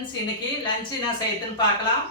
Friends, இன்னைக்கு lunch என்ன செய்யுதுன்னு பார்க்கலாம்.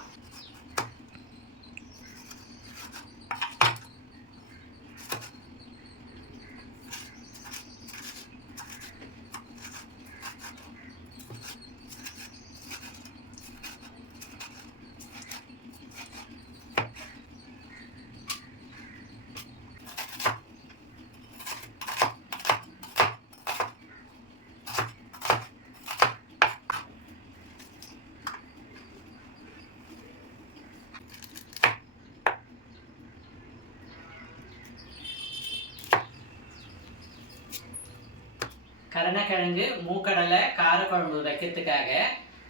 கருணக்கிழங்கு மூக்கடலை காரக்குழம்பு வைக்கிறதுக்காக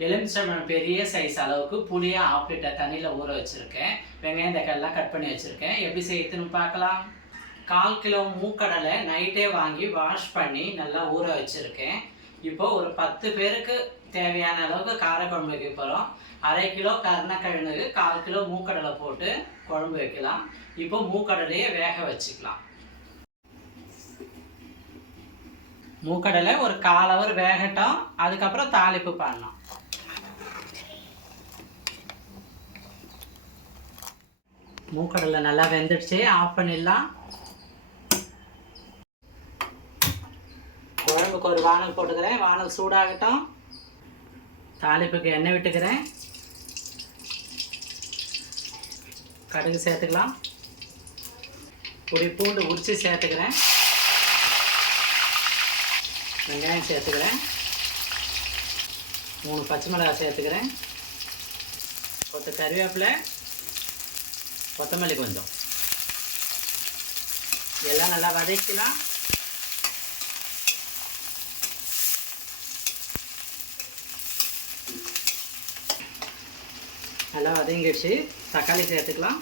எலுமிச்சம்பழம் பெரிய சைஸ் அளவுக்கு புளியை 1/2 லிட்டர் தண்ணியில் ஊற வச்சுருக்கேன். வெங்காயம் தக்காளிலாம் கட் பண்ணி வச்சுருக்கேன். எப்படி செய்யுதுன்னு பார்க்கலாம். 1/4 கிலோ மூக்கடலை நைட்டே வாங்கி வாஷ் பண்ணி நல்லா ஊற வச்சுருக்கேன். இப்போது ஒரு 10 பேருக்கு தேவையான அளவுக்கு காரக்குழம்பு வைக்க போகிறோம். 1/2 கிலோ கருணக்கிழங்குக்கு 1/4 கிலோ மூக்கடலை போட்டு குழம்பு வைக்கலாம். இப்போ மூக்கடலையை வேக வச்சுக்கலாம். மூக்கடலை ஒரு 1/4 ஹவர் வேகட்டும். அதுக்கப்புறம் தாளிப்பு பண்ணலாம். மூக்கடலை நல்லா வெந்துடுச்சு. ஆஃப் பண்ணிடலாம். குழம்புக்கு ஒரு வானல் போட்டுக்கிறேன். வானல் சூடாகட்டும். தாளிப்புக்கு எண்ணெய் விட்டுக்கிறேன். கடுகு சேர்த்துக்கலாம். பூண்டு உரித்து சேர்த்துக்கிறேன். வெங்காயம் சேர்த்துக்கிறேன். 3 பச்சை மிளகாய் சேர்த்துக்கிறேன். கொத்த கறிவேப்பிலை, கொத்தமல்லி கொஞ்சம். எல்லாம் நல்லா வதக்கலாம். நல்லா வதங்கிடுச்சு. தக்காளி சேர்த்துக்கலாம்.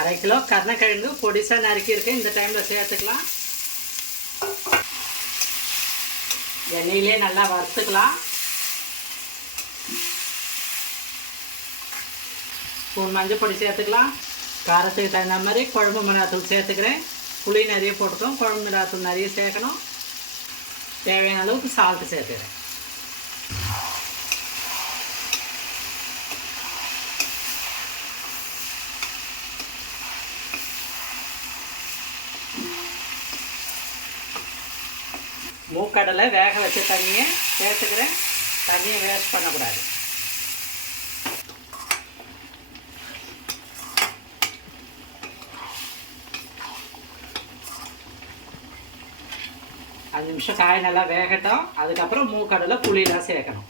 அரை கிலோ கருணக்கிழங்கு பொடிசாக நறுக்கியிருக்கேன். இந்த டைமில் சேர்த்துக்கலாம். எண்ணெயிலே நல்லா வறுத்துக்கலாம். ஸ்பூன் மஞ்சள் பொடி சேர்த்துக்கலாம். காரத்துக்கு தகுந்த மாதிரி குழம்பு மிளகாத்தூள் சேர்த்துக்கிறேன். புளி நிறைய போட்டுக்கோம். குழம்பு மிளகாத்தூள் நிறைய சேர்க்கணும். தேவையான அளவுக்கு சால்ட்டு சேர்த்துக்கிறேன். மூக்கடலை வேக வச்ச தண்ணியை சேர்த்துக்கிறேன். தண்ணியை வேஸ்ட் பண்ணக்கூடாது. அஞ்சு நிமிஷம் காய் நல்லா வேகட்டும். அதுக்கப்புறம் மூக்கடலை புளியெலாம் சேர்க்கணும்.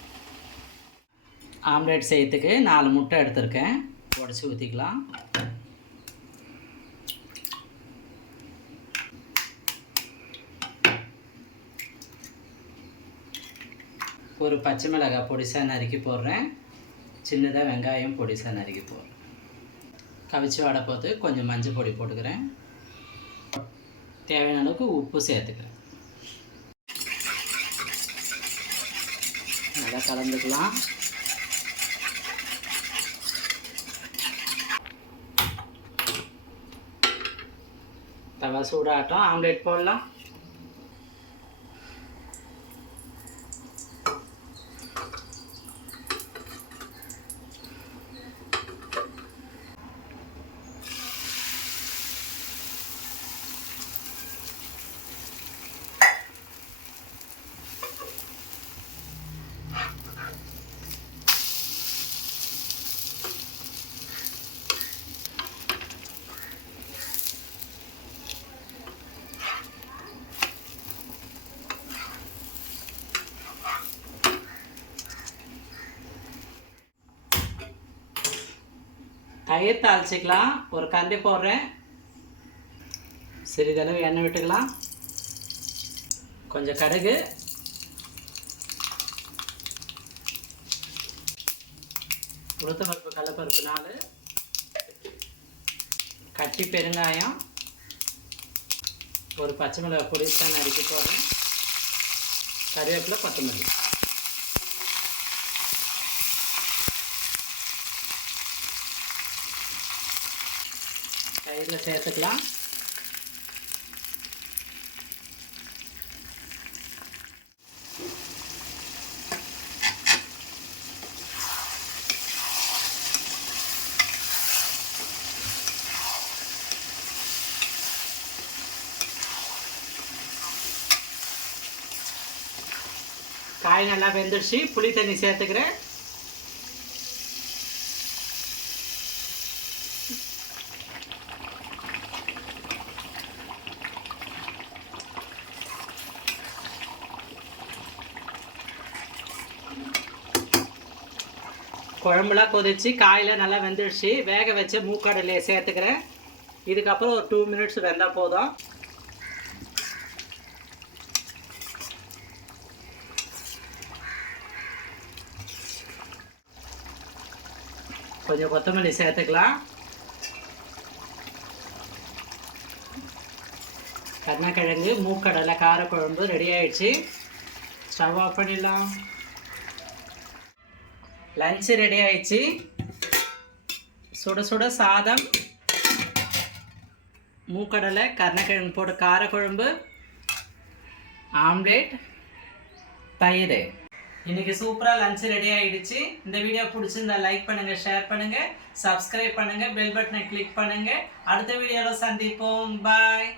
ஆம்லேட் செய்யறதுக்கு 4 முட்டை எடுத்திருக்கேன். உடச்சி ஊற்றிக்கலாம். ஒரு பச்சை மிளகாய் பொடிசாக நறுக்கி போடுறேன். சின்னதாக வெங்காயம் பொடிசாக நறுக்கி போடுறேன். கவிச்சி வடை போட்டு கொஞ்சம் மஞ்சள் பொடி போட்டுக்கிறேன். தேவையான அளவுக்கு உப்பு சேர்த்துக்கிறேன். நல்லா கலந்துக்கலாம். தவா சூடாகட்டும். ஆம்லேட் போடலாம். தயிர் தாளிச்சிக்கலாம். ஒரு கரண்டி போடுறேன். சிறிதளவு எண்ணெய் விட்டுக்கலாம். கொஞ்சம் கடுகு, உளுத்தம்பருப்பு, கடலைப்பருப்பு 4, கட்டி பெருங்காயம், ஒரு பச்சை மிளகாய் பொடிசாக நறுக்கி போடுறேன். கறிவேப்பிலை, கொத்தமல்லி. தயிரில் சேர்த்துக்கலாம். காய் நல்லா வெந்துடுச்சு. புளி தண்ணி சேர்த்துக்கிறேன். குழம்புலாம் கொதிச்சு காயில் நல்லா வெந்துடுச்சு. வேக வச்சு மூக்கடலையை சேர்த்துக்கிறேன். இதுக்கப்புறம் ஒரு 2 மினிட்ஸ் வெந்தால் போதும். கொஞ்சம் கொத்தமல்லி சேர்த்துக்கலாம். கருணக்கிழங்கு மூக்கடலை காரக்குழம்பு ரெடி ஆயிடுச்சு. ஸ்டவ் ஆஃப் பண்ணிடலாம். லஞ்சு ரெடி ஆயிடுச்சு. சுட சுட சாதம், மூக்கடலை கருணக்கிழங்கு போட்டு காரக்குழம்பு, ஆம்லேட், தயிர். இன்னைக்கு சூப்பராக லஞ்சு ரெடி ஆகிடுச்சு. இந்த வீடியோ பிடிச்சிருந்தா லைக் பண்ணுங்கள், ஷேர் பண்ணுங்கள், சப்ஸ்கிரைப் பண்ணுங்கள், பெல் பட்டனை கிளிக் பண்ணுங்கள். அடுத்த வீடியோவில் சந்திப்போம். பாய்.